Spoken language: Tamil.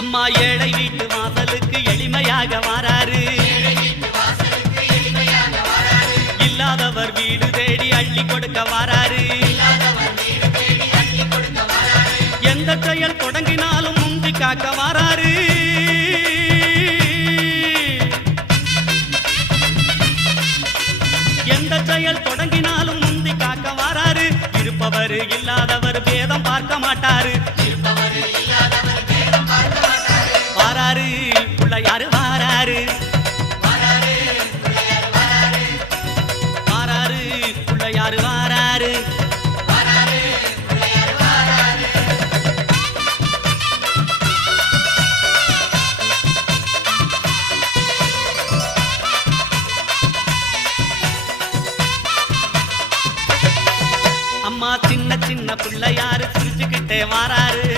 அம்மா ஏழை வீட்டு வாசலுக்கு எளிமையாக வாராரு. இல்லாதவர் வீடு தேடி அள்ளி கொடுக்க வாராரு. எந்த செயல் தொடங்கினாலும் முந்தி காக்க வாராரு. எந்த செயல் தொடங்கினாலும் முந்தி காக்க வாராரு. இருப்பவர் இல்லாதவர் பேதம் பார்க்க மாட்டாரு. வாராரு பிள்ளையாரு வாராரு. வாராரு பிள்ளையாரு வாராரு. அம்மா சின்ன சின்ன பிள்ளையாரு சிரிச்சுக்கிட்டே வாராரு.